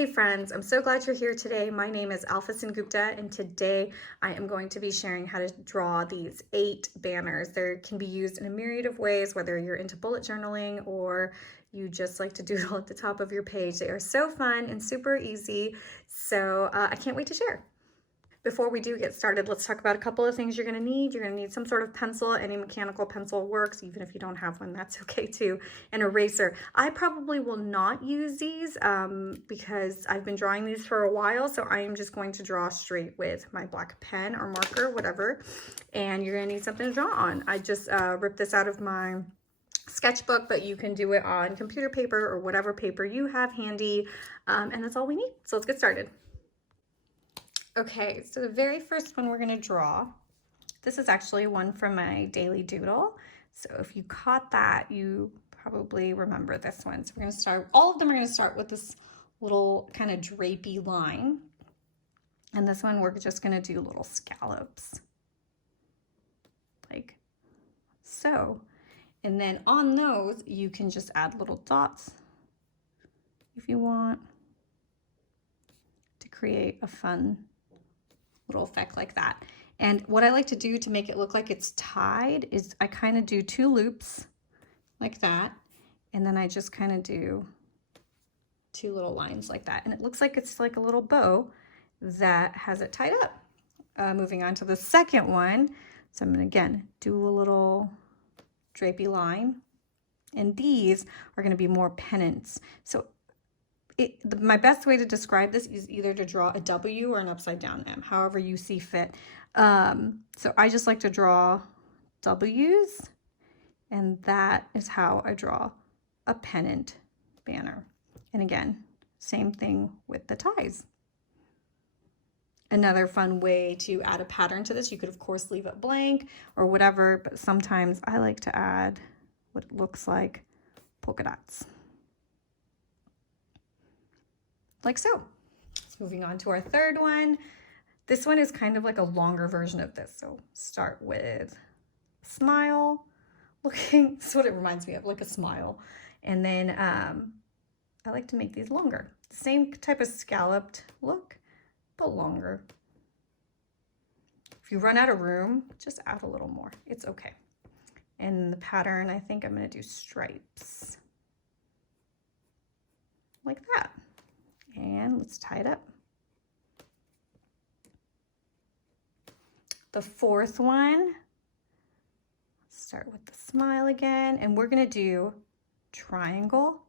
Hey friends, I'm so glad you're here today. My name is Alpha Gupta, and today I am going to be sharing how to draw these 8 banners. They can be used in a myriad of ways, whether you're into bullet journaling or you just like to doodle at the top of your page. They are so fun and super easy, so I can't wait to share. Before we do get started, let's talk about a couple of things you're going to need. You're going to need some sort of pencil. Any mechanical pencil works. Even if you don't have one, that's okay too. An eraser. I probably will not use these because I've been drawing these for a while, so I am just going to draw straight with my black pen or marker, whatever. And you're going to need something to draw on. I just ripped this out of my sketchbook, but you can do it on computer paper or whatever paper you have handy, and that's all we need. So let's get started. Okay, so the very first one we're going to draw, this is actually one from my daily doodle. So if you caught that, you probably remember this one. So we're going to start, all of them are going to start with this little kind of drapey line. And this one, we're just going to do little scallops, like so. And then on those, you can just add little dots if you want to create a fun little effect like that. And what I like to do to make it look like it's tied is I kind of do 2 loops like that, and then I just kind of do 2 little lines like that, and it looks like it's like a little bow that has it tied up. Moving on to the second one, so I'm going to again do a little drapey line, and these are going to be more pennants. So my best way to describe this is either to draw a W or an upside down M, however you see fit. So I just like to draw W's, and that is how I draw a pennant banner. And again, same thing with the ties. Another fun way to add a pattern to this, you could of course leave it blank or whatever, but sometimes I like to add what looks like polka dots. Like so. So moving on to our third one. This one is kind of like a longer version of this. So start with a smile looking, that's what it reminds me of, like a smile. And then I like to make these longer. Same type of scalloped look, but longer. If you run out of room, just add a little more. It's okay. And the pattern, I think I'm going to do stripes. Like that. And let's tie it up. The fourth one, start with the smile again, and we're going to do triangle,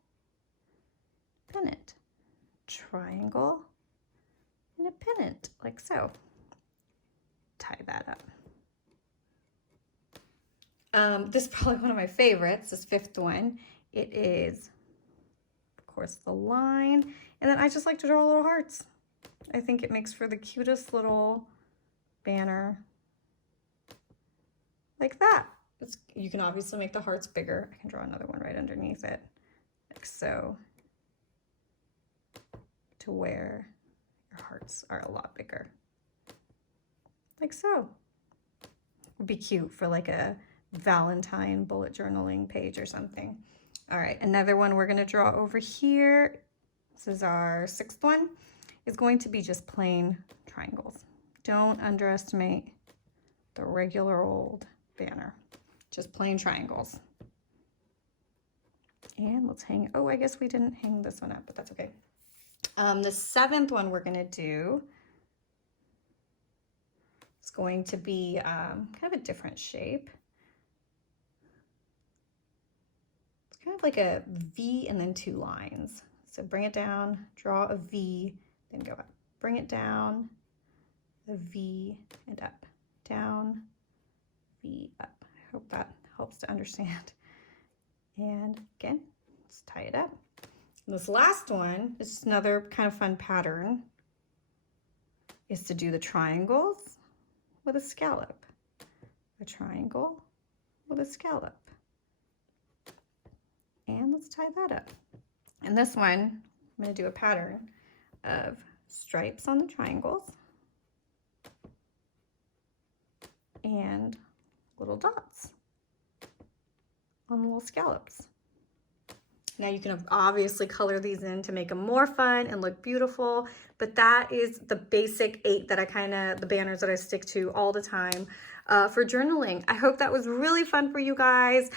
pennant, triangle, and a pennant, like so. Tie that up. This is probably one of my favorites, this fifth one. It is, of course, the line, and then I just like to draw little hearts. I think it makes for the cutest little banner. Like that. You can obviously make the hearts bigger. I can draw another one right underneath it, like so, to where your hearts are a lot bigger. Like so. Would be cute for like a Valentine bullet journaling page or something. All right, another one we're gonna draw over here. This is our sixth one. Is going to be just plain triangles. Don't underestimate the regular old banner. Just plain triangles. And let's hang, oh, I guess we didn't hang this one up, but that's okay. The seventh one we're gonna do is going to be kind of a different shape. It's kind of like a V and then 2 lines. So bring it down, draw a V, then go up. Bring it down, a V, and up. Down, V, up. I hope that helps to understand. And again, let's tie it up. And this last one is another kind of fun pattern, is to do the triangles with a scallop. A triangle with a scallop. And let's tie that up. And this one, I'm going to do a pattern of stripes on the triangles and little dots on the little scallops. Now you can obviously color these in to make them more fun and look beautiful, but that is the basic 8 that the banners that I stick to all the time for journaling. I hope that was really fun for you guys.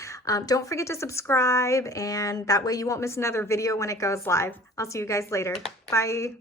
Don't forget to subscribe, and that way you won't miss another video when it goes live. I'll see you guys later. Bye.